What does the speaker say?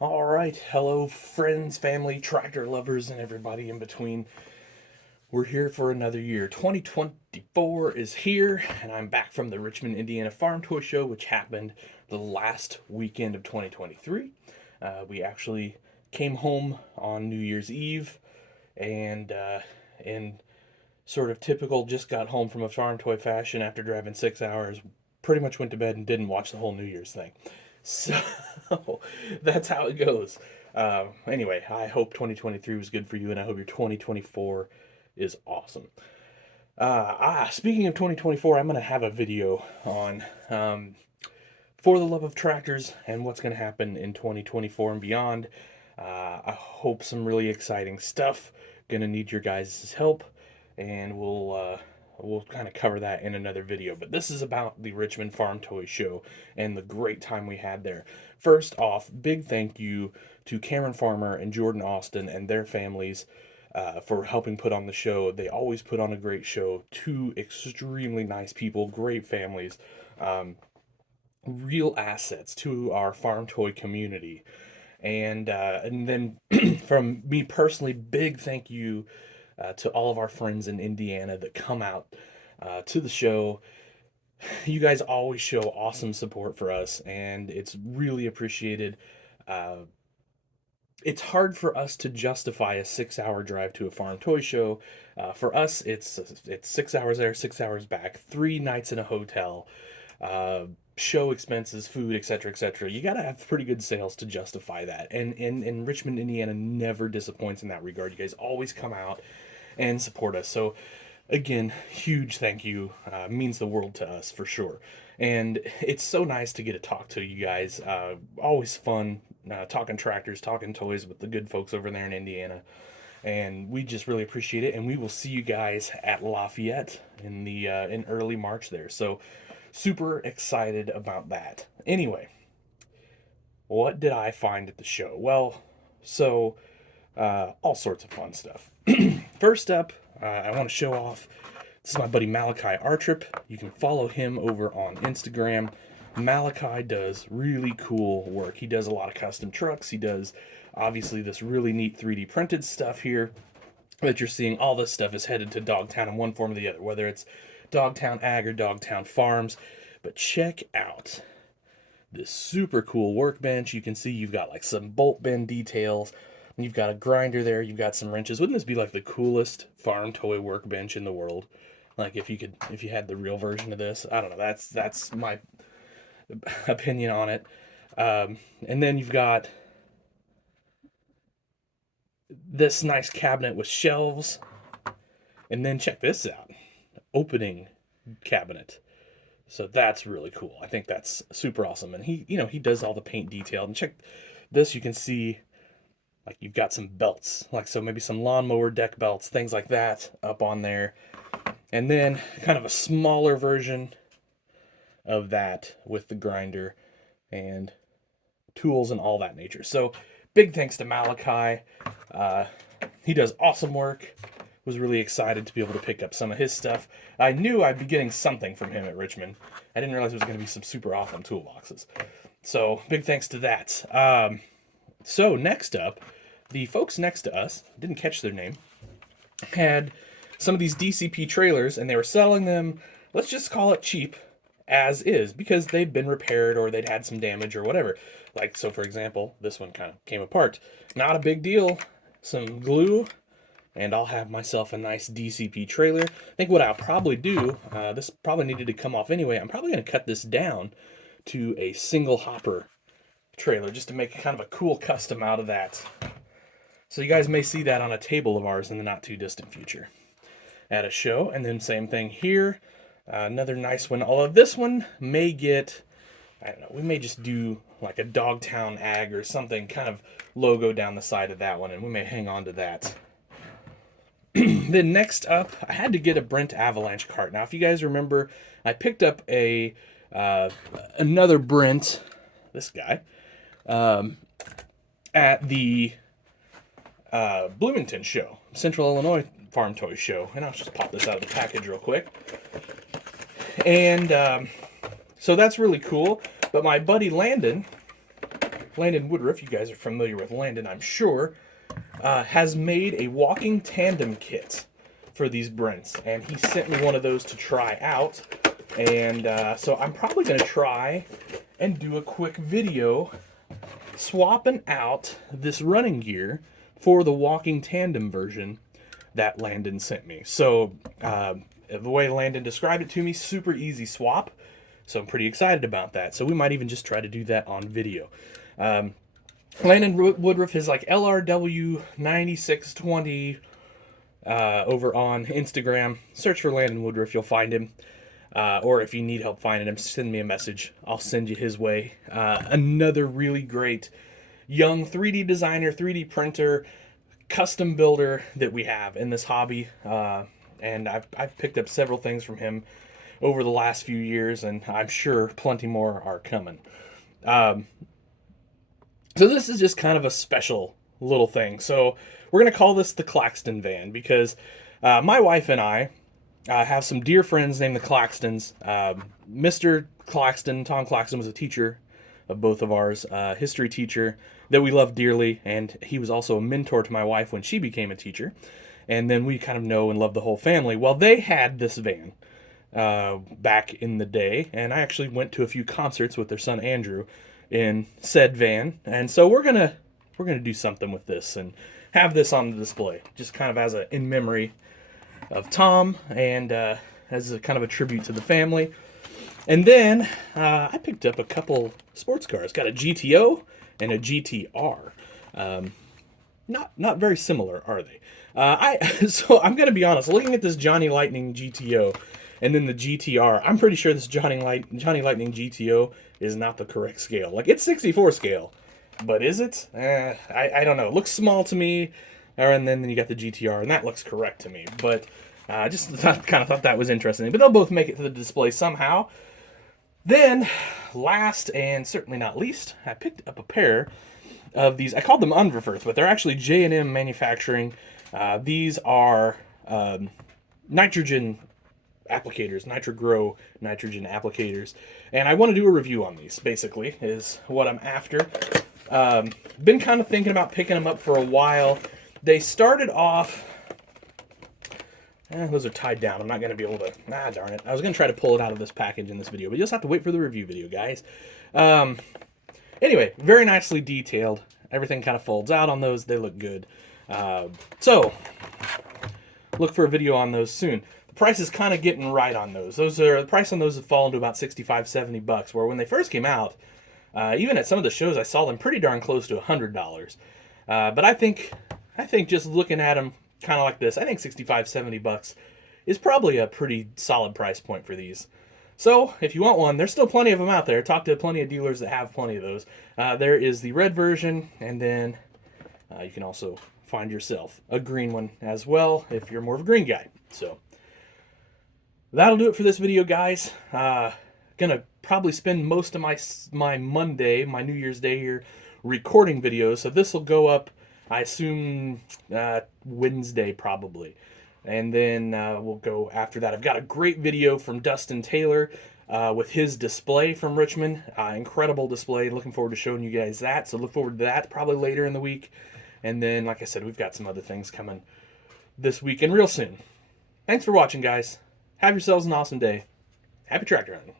All right, hello, friends, family, tractor lovers, and everybody in between. We're here for another year. 2024 is here, and I'm back from the Richmond, Indiana Farm Toy Show, which happened the last weekend of 2023. We actually came home on New Year's Eve, and in sort of typical just got home from a farm toy fashion after driving 6 hours, pretty much went to bed and didn't watch the whole New Year's thing. So that's how it goes. Anyway, I hope 2023 was good for you, and I hope your 2024 is awesome. Speaking of 2024, I'm going to have a video on For the Love of Tractors and what's going to happen in 2024 and beyond. I hope some really exciting stuff. Going to need your guys' help, and we'll kind of cover that in another video. But this is about the Richmond Farm Toy Show and the great time we had there. First off, big thank you to Cameron Farmer and Jordan Austin and their families for helping put on the show. They always put on a great show. Two extremely nice people, great families, real assets to our farm toy community. And then from me personally, big thank you to all of our friends in Indiana that come out to the show. You guys always show awesome support for us, and it's really appreciated. Uh, it's hard for us to justify a 6 hour drive to a farm toy show. For us, it's 6 hours there, 6 hours back, 3 nights in a hotel, uh, show expenses, food, etc., etc. You got to have pretty good sales to justify that. And Richmond, Indiana never disappoints in that regard. You guys always come out and support us. So again, huge thank you. Means the world to us for sure. And it's so nice to get to talk to you guys. Always fun talking tractors, talking toys with the good folks over there in Indiana. And we just really appreciate it. And we will see you guys at Lafayette in early March there. So super excited about that. Anyway, what did I find at the show? Well, so all sorts of fun stuff. First up, I want to show off. This is my buddy Malachi Artrip. You can follow him over on Instagram. Malachi does really cool work. He does a lot of custom trucks. He does obviously this really neat 3D printed stuff here that you're seeing. All this stuff is headed to Dogtown in one form or the other, whether it's Dogtown Ag or Dogtown Farms. But check out this super cool workbench. You can see you've got like some bolt bend details. You've got a grinder there. You've got some wrenches. Wouldn't this be like the coolest farm toy workbench in the world? Like if you had the real version of this. I don't know. That's my opinion on it. And then you've got this nice cabinet with shelves. And then check this out. Opening cabinet. So that's really cool. I think that's super awesome. And he does all the paint detail. And check this, you can see like you've got some belts, like so maybe some lawnmower deck belts, things like that up on there. And then kind of a smaller version of that with the grinder and tools and all that nature. So big thanks to Malachi. He does awesome work. Was really excited to be able to pick up some of his stuff. I knew I'd be getting something from him at Richmond. I didn't realize it was going to be some super awesome toolboxes. So big thanks to that. So next up, the folks next to us, didn't catch their name, had some of these DCP trailers, and they were selling them, let's just call it cheap, as is, because they'd been repaired or they'd had some damage or whatever. Like, so for example, this one kind of came apart. Not a big deal. Some glue, and I'll have myself a nice DCP trailer. I think what I'll probably do, this probably needed to come off anyway, I'm probably going to cut this down to a single hopper trailer just to make kind of a cool custom out of that. So you guys may see that on a table of ours in the not too distant future at a show. And then same thing here, another nice one. Although this one may get, I don't know, we may just do like a Dogtown Ag or something kind of logo down the side of that one, and we may hang on to that. Then next up, I had to get a Brent Avalanche cart. Now, if you guys remember, I picked up another Brent, this guy, at the Bloomington show, Central Illinois Farm Toy Show. And I'll just pop this out of the package real quick. And so that's really cool. But my buddy Landon Landon Woodruff, you guys are familiar with Landon, I'm sure, has made a walking tandem kit for these Brents, and he sent me one of those to try out. And so I'm probably going to try and do a quick video swapping out this running gear for the walking tandem version that Landon sent me. So the way Landon described it to me, super easy swap. So I'm pretty excited about that. So we might even just try to do that on video. Landon Woodruff is like LRW9620 over on Instagram. Search for Landon Woodruff, you'll find him. Or if you need help finding him, send me a message. I'll send you his way. Another really great young 3D designer, 3D printer, custom builder that we have in this hobby. And I've picked up several things from him over the last few years, and I'm sure plenty more are coming. So this is just kind of a special little thing. So we're going to call this the Claxton van because my wife and I have some dear friends named the Claxtons. Mr. Claxton, Tom Claxton, was a teacher of both of ours, history teacher that we love dearly, and he was also a mentor to my wife when she became a teacher. And then we kind of know and love the whole family. Well, they had this van back in the day, and I actually went to a few concerts with their son Andrew in said van, and so we're gonna do something with this and have this on the display, just kind of as a in memory of Tom and as a kind of a tribute to the family. And then I picked up a couple sports cars. Got a GTO and a GTR. Not very similar, are they? So I'm gonna be honest. Looking at this Johnny Lightning GTO and then the GTR, I'm pretty sure this Johnny Lightning GTO is not the correct scale. Like, it's 64 scale, but is it? I don't know. It looks small to me. And then you got the GTR, and that looks correct to me. But just kind of thought that was interesting. But they'll both make it to the display somehow. Then, last and certainly not least, I picked up a pair of these. I called them Unverfurth, but they're actually J&M manufacturing. These are nitrogen applicators, Nitrogrow nitrogen applicators. And I want to do a review on these, basically, is what I'm after. Been kind of thinking about picking them up for a while. They started off... those are tied down. I'm not going to be able to... darn it. I was going to try to pull it out of this package in this video, but you just have to wait for the review video, guys. Anyway, very nicely detailed. Everything kind of folds out on those. They look good. So, look for a video on those soon. The price is kind of getting right on those. The price on those has fallen to about $65-$70, where when they first came out, even at some of the shows, I saw them pretty darn close to $100. But I think just looking at them kind of like this, I think $65-$70 is probably a pretty solid price point for these. So if you want one, there's still plenty of them out there. Talk to plenty of dealers that have plenty of those. There is the red version, and then you can also find yourself a green one as well if you're more of a green guy. So that'll do it for this video, guys. Gonna probably spend most of my Monday, my New Year's Day here, recording videos. So this will go up, I assume, Wednesday probably. And then we'll go after that. I've got a great video from Dustin Taylor with his display from Richmond. Incredible display. Looking forward to showing you guys that. So look forward to that probably later in the week. And then, like I said, we've got some other things coming this week and real soon. Thanks for watching, guys. Have yourselves an awesome day. Happy tractor hunting.